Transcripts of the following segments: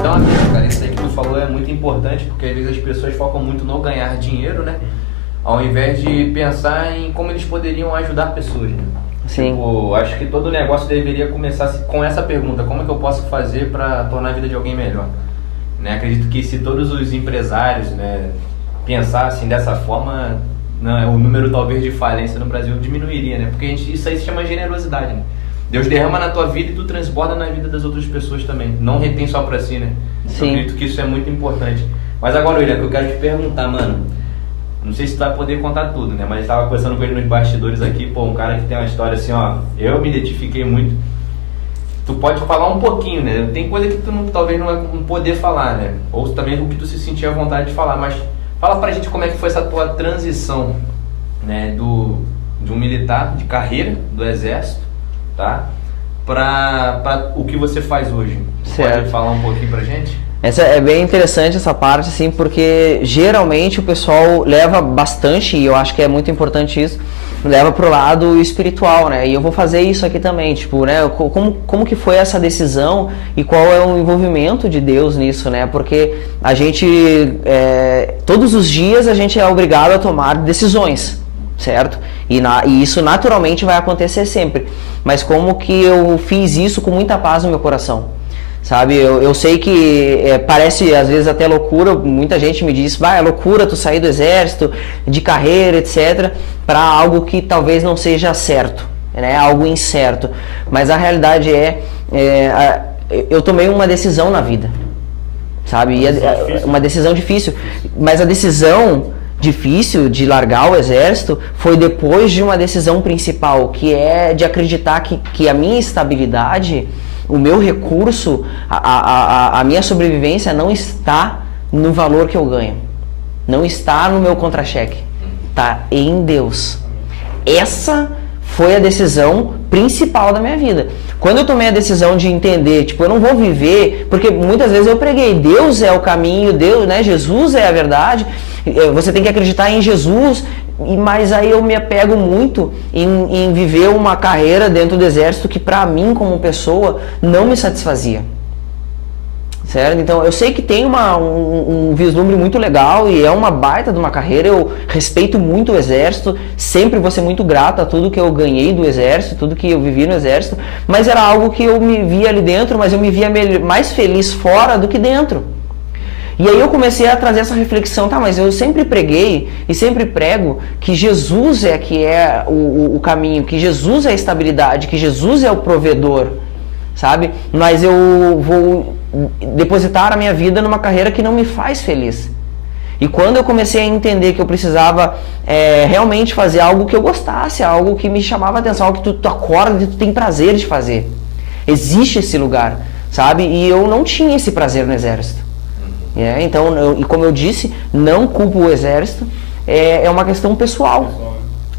Exatamente, cara. Isso aí que tu falou é muito importante, porque às vezes as pessoas focam muito no ganhar dinheiro, né? Ao invés de pensar em como eles poderiam ajudar pessoas, né? Sim. Tipo, acho que todo negócio deveria começar com essa pergunta: como é que eu posso fazer para tornar a vida de alguém melhor? Né? Acredito que se todos os empresários, né, pensassem dessa forma, né, o número talvez de falência no Brasil diminuiria, né? Porque isso aí se chama generosidade, né? Deus derrama na tua vida e tu transborda na vida das outras pessoas também. Não retém só pra si, né? Sim. Eu acredito que isso é muito importante. Mas agora, William, que eu quero te perguntar, mano. Não sei se tu vai poder contar tudo, né? Mas eu tava conversando com ele nos bastidores aqui, pô, um cara que tem uma história assim, ó. Eu me identifiquei muito. Tu pode falar um pouquinho, né? Tem coisa que tu talvez não vai poder falar, né? Ou também o que tu se sentia à vontade de falar. Mas fala pra gente como é que foi essa tua transição, né? De um militar de carreira, do exército, tá? Pra o que você faz hoje. Certo. Pode falar um pouquinho pra gente? Essa é bem interessante essa parte, assim, porque geralmente o pessoal leva bastante, e eu acho que é muito importante isso, leva pro lado espiritual, né? E eu vou fazer isso aqui também, tipo, né? Como que foi essa decisão e qual é o envolvimento de Deus nisso, né? Porque a gente, todos os dias a gente é obrigado a tomar decisões, certo? E isso naturalmente vai acontecer sempre. Mas como que eu fiz isso com muita paz no meu coração? Sabe, eu sei que parece às vezes até loucura, muita gente me diz, é loucura tu sair do exército, de carreira, etc, para algo que talvez não seja certo, né, algo incerto, mas a realidade eu tomei uma decisão na vida, sabe, uma decisão difícil, mas a decisão difícil de largar o exército foi depois de uma decisão principal, que é de acreditar que a minha estabilidade, o meu recurso, a minha sobrevivência não está no valor que eu ganho. Não está no meu contra-cheque. Está em Deus. Essa foi a decisão principal da minha vida. Quando eu tomei a decisão de entender, tipo, eu não vou viver, porque muitas vezes eu preguei, Deus é o caminho, Deus, né, Jesus é a verdade, você tem que acreditar em Jesus, mas aí eu me apego muito em viver uma carreira dentro do exército que pra mim como pessoa não me satisfazia, certo? Então eu sei que tem um vislumbre muito legal e é uma baita de uma carreira, eu respeito muito o exército, sempre vou ser muito grato a tudo que eu ganhei do exército, tudo que eu vivi no exército, mas era algo que eu me via ali dentro, mas eu me via mais feliz fora do que dentro. E aí eu comecei a trazer essa reflexão, tá, mas eu sempre preguei e sempre prego que Jesus é o caminho, que Jesus é a estabilidade, que Jesus é o provedor, sabe? Mas eu vou depositar a minha vida numa carreira que não me faz feliz. E quando eu comecei a entender que eu precisava realmente fazer algo que eu gostasse, algo que me chamava a atenção, algo que tu acorda e tu tem prazer de fazer. Existe esse lugar, sabe? E eu não tinha esse prazer no exército. Então, e como eu disse, não culpo o exército, é uma questão pessoal.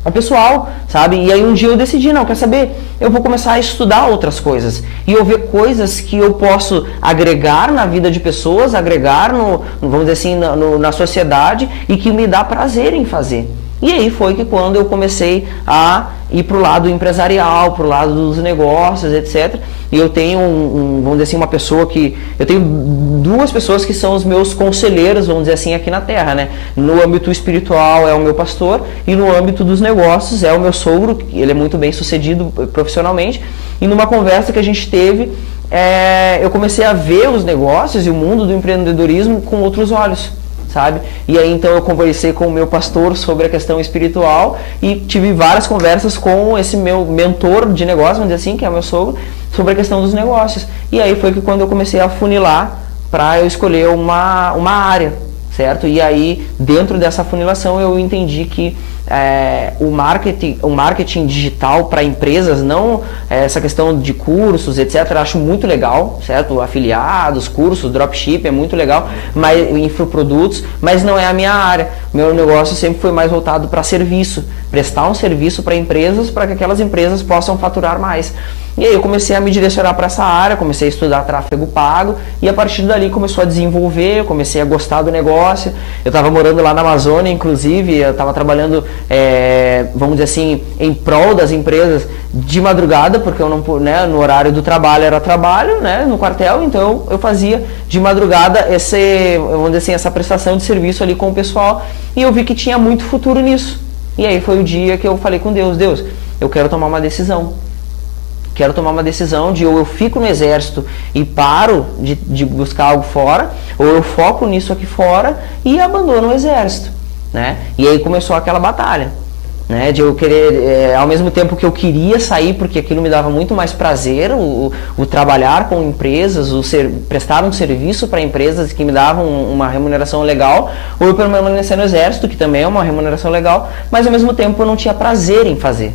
É pessoal, sabe? E aí um dia eu decidi, não, quer saber? Eu vou começar a estudar outras coisas e eu ver coisas que eu posso agregar na vida de pessoas, agregar vamos dizer assim, na sociedade e que me dá prazer em fazer. E aí foi que quando eu comecei a ir para o lado empresarial, para o lado dos negócios, etc. E eu tenho vamos dizer assim, uma pessoa que... Eu tenho duas pessoas que são os meus conselheiros, vamos dizer assim, aqui na Terra, né? No âmbito espiritual é o meu pastor e no âmbito dos negócios é o meu sogro, ele é muito bem sucedido profissionalmente. E numa conversa que a gente teve, eu comecei a ver os negócios e o mundo do empreendedorismo com outros olhos, sabe? E aí então eu conversei com o meu pastor sobre a questão espiritual e tive várias conversas com esse meu mentor de negócio, vamos dizer assim, que é o meu sogro, sobre a questão dos negócios. E aí foi que quando eu comecei a funilar para eu escolher uma área, certo? E aí dentro dessa funilação eu entendi que o marketing digital para empresas, não essa questão de cursos, etc, eu acho muito legal, certo? Afiliados, cursos, dropship é muito legal, mas infoprodutos, mas não é a minha área. Meu negócio sempre foi mais voltado para serviço, prestar um serviço para empresas, para que aquelas empresas possam faturar mais. E aí eu comecei a me direcionar para essa área, comecei a estudar tráfego pago e a partir dali começou a desenvolver, eu comecei a gostar do negócio. Eu estava morando lá na Amazônia, inclusive, eu estava trabalhando, vamos dizer assim, em prol das empresas de madrugada, porque eu não, né, no horário do trabalho era trabalho, né, no quartel, então eu fazia de madrugada vamos dizer assim, essa prestação de serviço ali com o pessoal e eu vi que tinha muito futuro nisso. E aí foi o dia que eu falei com Deus, eu quero tomar uma decisão. Quero tomar uma decisão de ou eu fico no exército e paro de buscar algo fora, ou eu foco nisso aqui fora e abandono o exército, né? E aí começou aquela batalha, né? De eu querer, ao mesmo tempo que eu queria sair, porque aquilo me dava muito mais prazer, o trabalhar com empresas, prestar um serviço para empresas que me davam uma remuneração legal, ou eu permanecer no exército, que também é uma remuneração legal, mas ao mesmo tempo eu não tinha prazer em fazer,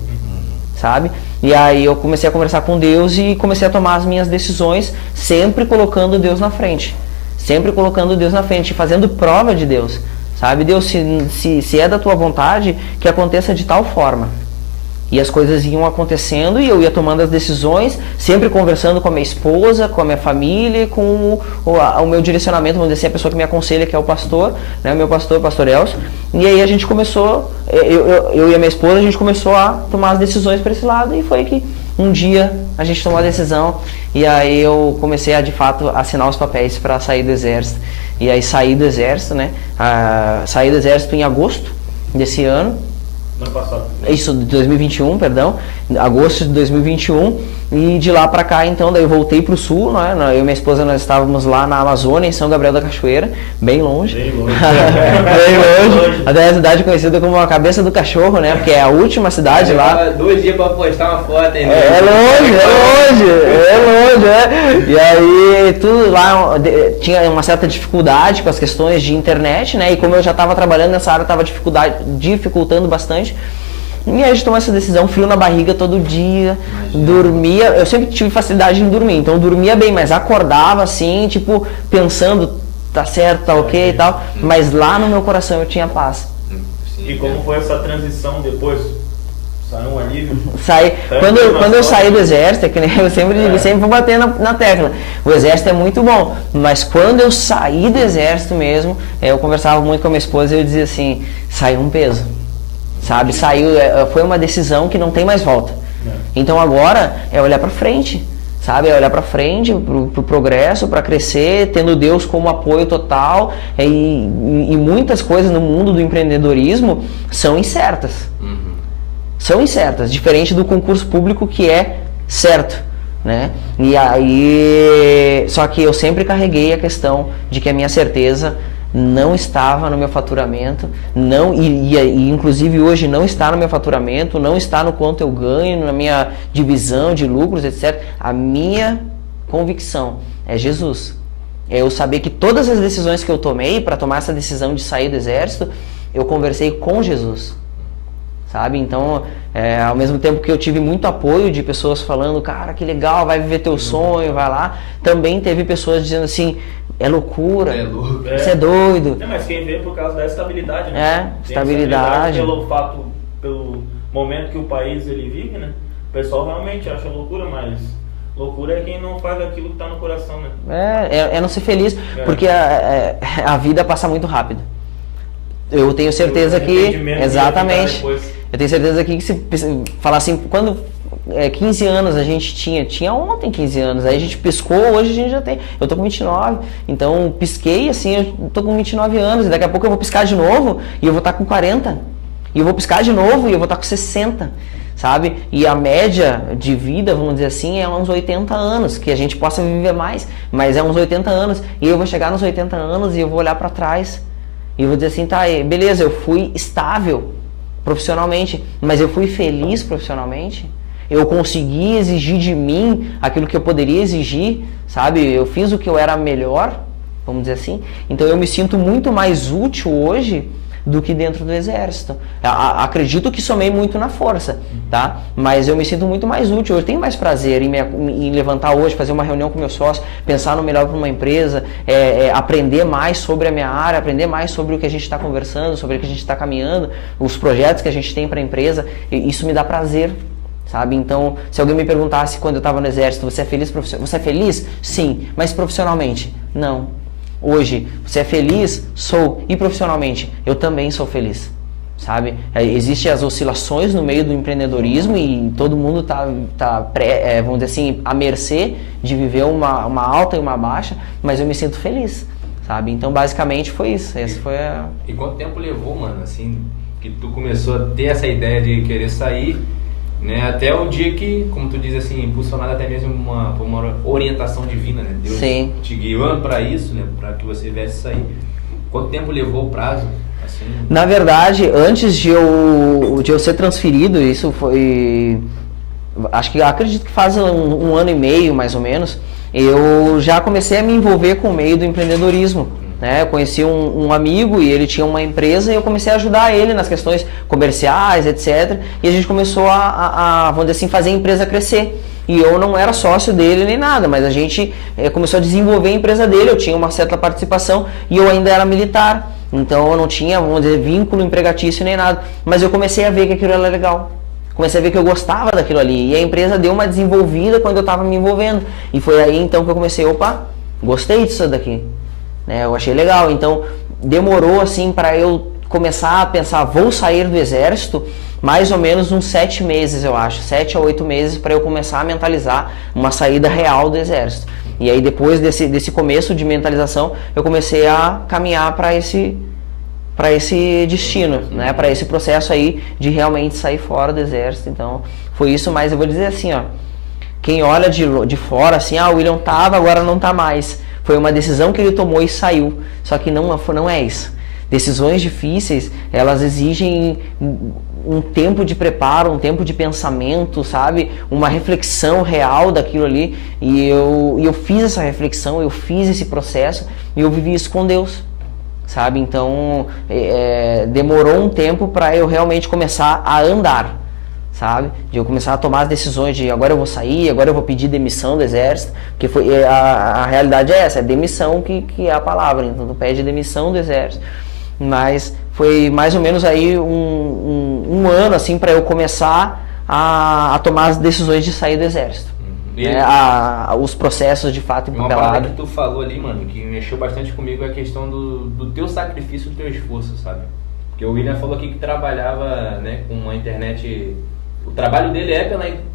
sabe? E aí eu comecei a conversar com Deus e comecei a tomar as minhas decisões, sempre colocando Deus na frente. Sempre colocando Deus na frente, fazendo prova de Deus. Sabe, Deus, se é da tua vontade, que aconteça de tal forma. E as coisas iam acontecendo e eu ia tomando as decisões, sempre conversando com a minha esposa, com a minha família, com o meu direcionamento, vamos dizer assim, a pessoa que me aconselha, que é o pastor, né, o meu pastor, o pastor Elcio. E aí a gente começou, eu e a minha esposa, a gente começou a tomar as decisões para esse lado e foi que um dia a gente tomou a decisão e aí eu comecei a, de fato, assinar os papéis para sair do exército. E aí saí do exército, né, saí do exército em agosto desse ano. Ano passado. Isso, de 2021, perdão, agosto de 2021, e de lá pra cá, então, daí eu voltei pro sul, né? Eu e minha esposa, nós estávamos lá na Amazônia, em São Gabriel da Cachoeira, bem longe. Bem longe. Bem longe. Até a cidade conhecida como a cabeça do cachorro, né? Porque é a última cidade lá. 2 dias pra postar uma foto aí. É longe. E aí, tudo lá tinha uma certa dificuldade com as questões de internet, né? E como eu já estava trabalhando nessa área, estava dificultando bastante. E aí a gente tomou essa decisão, frio na barriga todo dia, dormia, eu sempre tive facilidade em dormir, então eu dormia bem, mas acordava assim, tipo, pensando, tá certo, tá ok e tal, mas lá no meu coração eu tinha paz. E como foi essa transição depois? Saiu um alívio? Quando eu saí do exército, é que nem eu sempre digo, sempre vou bater na tecla, o exército é muito bom, mas quando eu saí do exército mesmo, eu conversava muito com a minha esposa e eu dizia assim, saiu um peso. Sabe, foi uma decisão que não tem mais volta. Então agora é olhar para frente, sabe, é olhar para frente, pro progresso, para crescer, tendo Deus como apoio total, e muitas coisas no mundo do empreendedorismo são incertas. São incertas, diferente do concurso público que é certo, né? E aí, só que eu sempre carreguei a questão de que a minha certeza não estava no meu faturamento, e inclusive hoje não está no meu faturamento, não está no quanto eu ganho, na minha divisão de lucros, etc. A minha convicção é Jesus. É eu saber que todas as decisões que eu tomei para tomar essa decisão de sair do exército, eu conversei com Jesus. Sabe? Então, ao mesmo tempo que eu tive muito apoio de pessoas falando, cara, que legal, vai viver teu sonho, vai lá, também teve pessoas dizendo assim, é loucura, você é doido. Mas quem vê por causa da estabilidade, né? Estabilidade. Pelo momento que o país ele vive, né? O pessoal realmente acha loucura, mas loucura é quem não faz aquilo que está no coração, né? É não ser feliz, porque a vida passa muito rápido. Eu tenho certeza que... Exatamente. Eu tenho certeza que se falar assim, quando 15 anos a gente tinha ontem 15 anos, aí a gente piscou, hoje a gente já tem, eu tô com 29, então pisquei assim, eu tô com 29 anos, e daqui a pouco eu vou piscar de novo e eu vou estar com 40, e eu vou piscar de novo e eu vou estar com 60, sabe? E a média de vida, vamos dizer assim, é uns 80 anos, que a gente possa viver mais, mas é uns 80 anos, e eu vou chegar nos 80 anos e eu vou olhar para trás, e eu vou dizer assim, tá, beleza, eu fui estável profissionalmente, mas eu fui feliz profissionalmente? Eu consegui exigir de mim aquilo que eu poderia exigir, sabe? Eu fiz o que eu era melhor, vamos dizer assim. Então eu me sinto muito mais útil hoje do que dentro do exército. Acredito que somei muito na força, tá? Mas eu me sinto muito mais útil. Eu tenho mais prazer em levantar hoje, fazer uma reunião com meu sócio, pensar no melhor para uma empresa, aprender mais sobre a minha área, aprender mais sobre o que a gente está conversando, sobre o que a gente está caminhando, os projetos que a gente tem para a empresa. Isso me dá prazer. sabe? Então, se alguém me perguntasse quando eu estava no exército, você é feliz profissionalmente? Você é feliz? Sim, mas profissionalmente? Não. Hoje, você é feliz? Sou. E profissionalmente? Eu também sou feliz, sabe? Existem as oscilações no meio do empreendedorismo e todo mundo vamos dizer assim, à mercê de viver uma alta e uma baixa, mas eu me sinto feliz, sabe? Então, basicamente, foi isso. Essa foi a... E quanto tempo levou, mano, assim, que tu começou a ter essa ideia de querer sair, né? Até o dia que, como tu diz assim, impulsionado até mesmo por uma orientação divina, né? Deus Sim. te guiando para isso, né? Para que você viesse sair. Quanto tempo levou o prazo? Assim? Na verdade, antes de eu ser transferido, isso foi... acredito que faz um ano e meio, mais ou menos, eu já comecei a me envolver com o meio do empreendedorismo. Né? Eu conheci um amigo e ele tinha uma empresa e eu comecei a ajudar ele nas questões comerciais, etc. E a gente começou vamos dizer assim, fazer a empresa crescer. E eu não era sócio dele nem nada, mas a gente começou a desenvolver a empresa dele, eu tinha uma certa participação e eu ainda era militar. Então eu não tinha, vamos dizer, vínculo empregatício nem nada. Mas eu comecei a ver que aquilo era legal. Comecei a ver que eu gostava daquilo ali. E a empresa deu uma desenvolvida quando eu estava me envolvendo. E foi aí então que eu comecei, gostei disso daqui. Né, eu achei legal, então demorou assim para eu começar a pensar, vou sair do exército, mais ou menos uns 7 meses, eu acho, 7 a 8 meses para eu começar a mentalizar uma saída real do exército. E aí depois desse começo de mentalização, eu comecei a caminhar para esse destino, né, para esse processo aí de realmente sair fora do exército. Então foi isso, mas eu vou dizer assim, quem olha de fora assim, o William tava, agora não tá mais. Foi uma decisão que ele tomou e saiu. Só que não é isso. Decisões difíceis, elas exigem um tempo de preparo, um tempo de pensamento, sabe? Uma reflexão real daquilo ali. E eu fiz essa reflexão, eu fiz esse processo e eu vivi isso com Deus, sabe? Então, demorou um tempo para eu realmente começar a andar, sabe? De eu começar a tomar as decisões de agora eu vou sair, agora eu vou pedir demissão do exército, porque a realidade é essa, é demissão que é a palavra, então tu pede demissão do exército. Mas foi mais ou menos aí um ano assim para eu começar a tomar as decisões de sair do exército. Os processos de fato empapelados. Uma parada que tu falou ali, mano, que mexeu bastante comigo é a questão do teu sacrifício, do teu esforço, sabe? Porque o William falou aqui que trabalhava, né, com a internet. O trabalho dele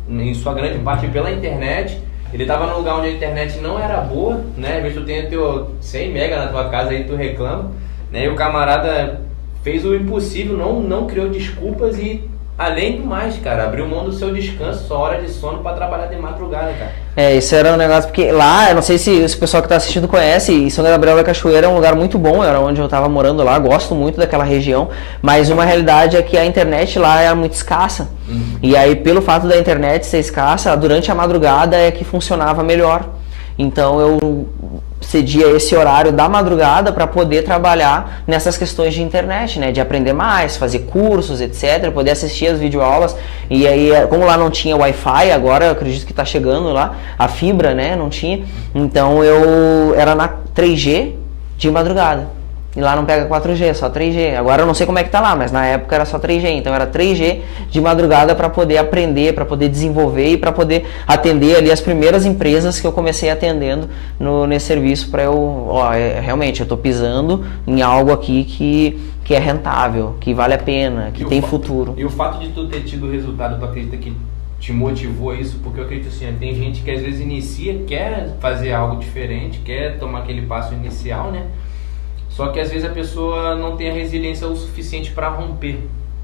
em sua grande parte, pela internet. Ele estava num lugar onde a internet não era boa, né? Às vezes tu tem teu 100 mega na tua casa aí tu reclama, né? E o camarada fez o impossível, não criou desculpas e, além do mais, cara, abriu mão do seu descanso, sua hora de sono para trabalhar de madrugada, cara. Isso era um negócio, porque lá, eu não sei se o pessoal que está assistindo conhece, e São Gabriel da Cachoeira é um lugar muito bom, era onde eu estava morando lá, gosto muito daquela região, mas uma realidade é que a internet lá era muito escassa. E aí, pelo fato da internet ser escassa, durante a madrugada é que funcionava melhor. Então eu cedia esse horário da madrugada para poder trabalhar nessas questões de internet, né, de aprender mais, fazer cursos, etc, poder assistir as videoaulas. E aí, como lá não tinha Wi-Fi, agora eu acredito que está chegando lá, a fibra, né, não tinha, então eu era na 3G de madrugada. E lá não pega 4G, só 3G. Agora eu não sei como é que tá lá, mas na época era só 3G. Então era 3G de madrugada para poder aprender, para poder desenvolver e para poder atender ali as primeiras empresas que eu comecei atendendo nesse serviço para eu... realmente, eu tô pisando em algo aqui que é rentável, que vale a pena, que tem futuro. E o fato de tu ter tido resultado, tu acredita que te motivou isso? Porque eu acredito assim, tem gente que às vezes inicia, quer fazer algo diferente, quer tomar aquele passo inicial, né? Só que às vezes a pessoa não tem a resiliência o suficiente para romper,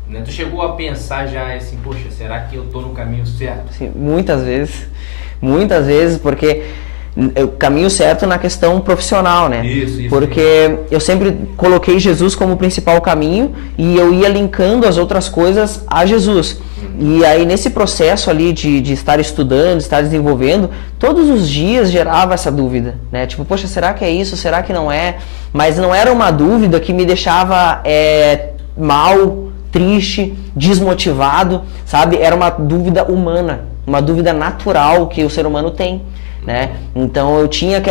né? Tu chegou a pensar já assim, poxa, será que eu tô no caminho certo? Sim, muitas vezes, porque o caminho certo na questão profissional, né? Isso. Porque eu sempre coloquei Jesus como o principal caminho e eu ia linkando as outras coisas a Jesus. E aí nesse processo ali de estar estudando, estar desenvolvendo, todos os dias gerava essa dúvida, né? Tipo, poxa, será que é isso? Será que não é? Mas não era uma dúvida que me deixava mal, triste, desmotivado, sabe? Era uma dúvida humana, uma dúvida natural que o ser humano tem, né? Então eu tinha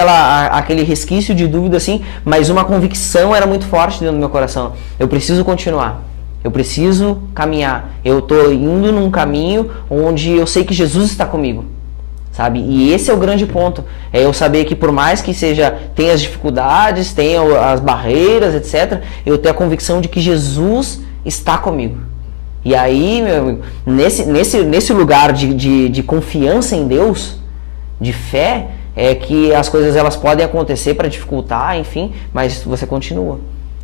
aquele resquício de dúvida assim, mas uma convicção era muito forte dentro do meu coração. Eu preciso continuar. Eu preciso caminhar. Eu estou indo num caminho onde eu sei que Jesus está comigo, sabe? E esse é o grande ponto. É eu saber que por mais que tenha as dificuldades, tenha as barreiras, etc., eu tenho a convicção de que Jesus está comigo. E aí, meu amigo, nesse lugar de confiança em Deus, de fé, é que as coisas elas podem acontecer para dificultar, enfim, mas você continua,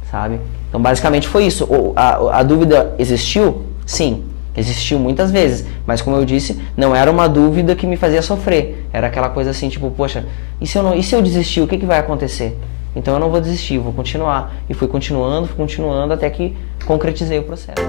sabe? Então, basicamente foi isso. A dúvida existiu? Sim, existiu muitas vezes, mas como eu disse, não era uma dúvida que me fazia sofrer. Era aquela coisa assim, tipo, poxa, e se eu desistir, o que vai acontecer? Então eu não vou desistir, vou continuar. E fui continuando até que concretizei o processo.